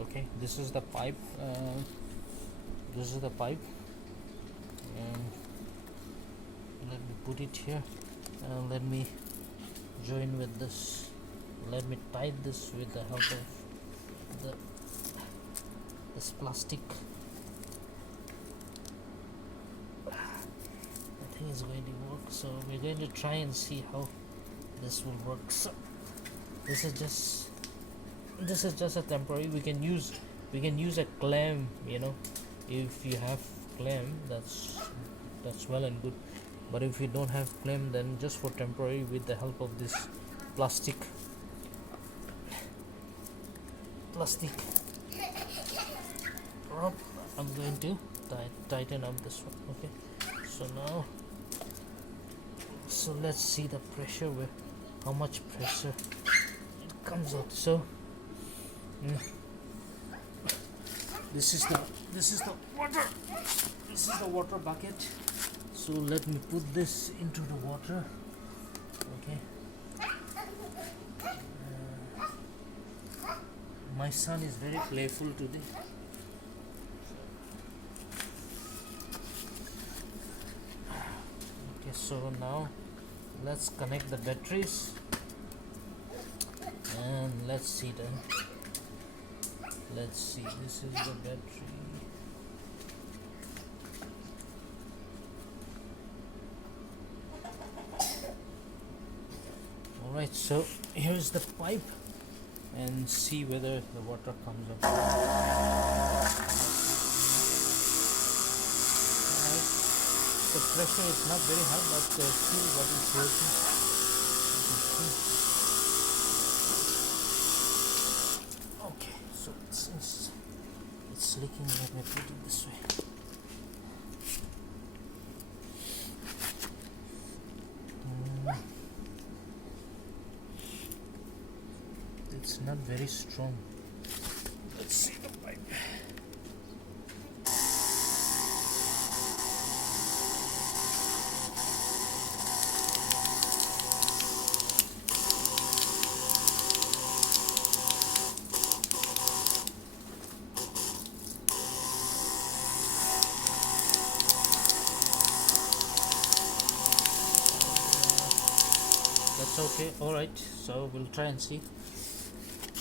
Okay, this is the pipe. This is the pipe, and let me put it here. Let me join with this. Let me tie this with the help of the this plastic. I think it's going to work, so we're going to try and see how this will work. So this is just a temporary. We can use a clamp, if you have clamp, that's well and good, but if you don't have clamp, then just for temporary, with the help of this plastic rope, I'm going to tighten up this one. Okay, so now, let's see the pressure, how much pressure it comes out. So this is the water. This is the water bucket. So let me put this into the water. Okay. My son is very playful today. Okay, so now let's connect the batteries, and let's see this is the battery. Alright, so here's the pipe, and see whether the water comes up. Alright, the pressure is not very high, but see what is working. Okay, so since it's leaking, let me put it this way. It's not very strong. Let's see the pipe. That's okay. All right, so we'll try and see.